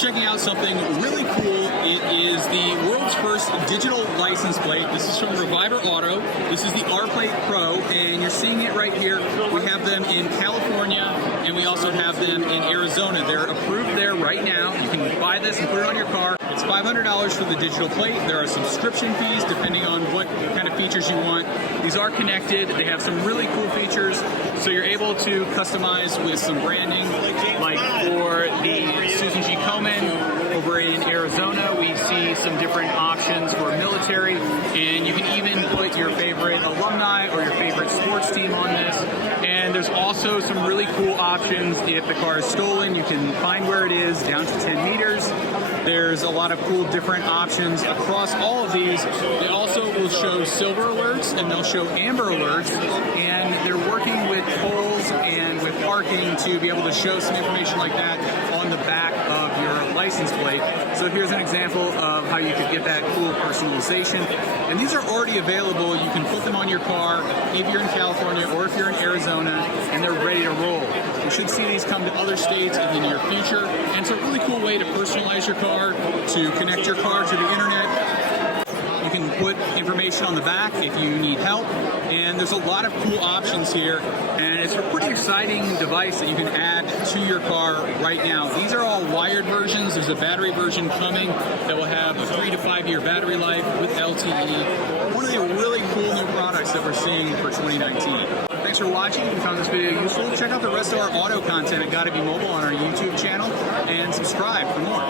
checking out something really cool. It is the world's first digital license plate. This is from Reviver Auto. This is the R-Plate Pro, and you're seeing it right here. We have them in California, and we also have them in Arizona. They're approved there right now. You can buy this and put it on your car. It's $500 for the digital plate. There are subscription fees depending on what kind of features you want. These are connected. They have some really cool features, so you're able to customize with some branding, like for the Susan G. Komen over in Arizona, we see some different options for military, and you can even put your favorite alumni or your favorite sports team on this. And there's also some really cool options. If the car is stolen, you can find where it is down to 10 meters. There's a lot of cool different options across all of these. They also will show silver alerts and they'll show amber alerts, and they're working with tolls and with parking to be able to show some information like that on the back of your license plate. So here's an example of how you could get that cool personalization. And these are already available. You can put them on your car if you're in California or if you're in Arizona, and they're ready to roll. You should see these come to other states in the near future. And it's a really cool way to personalize your car, to connect your car to the internet. You can put information on the back if you need help, and there's a lot of cool options here, and it's a pretty exciting device that you can add to your car right now. These are all wired versions. There's a battery version coming that will have a 3 to 5 year battery life with LTE. One of the really cool new products that we're seeing for 2019. Thanks for watching. If you found this video useful, check out the rest of our auto content at Gotta Be Mobile on our YouTube channel, and subscribe for more.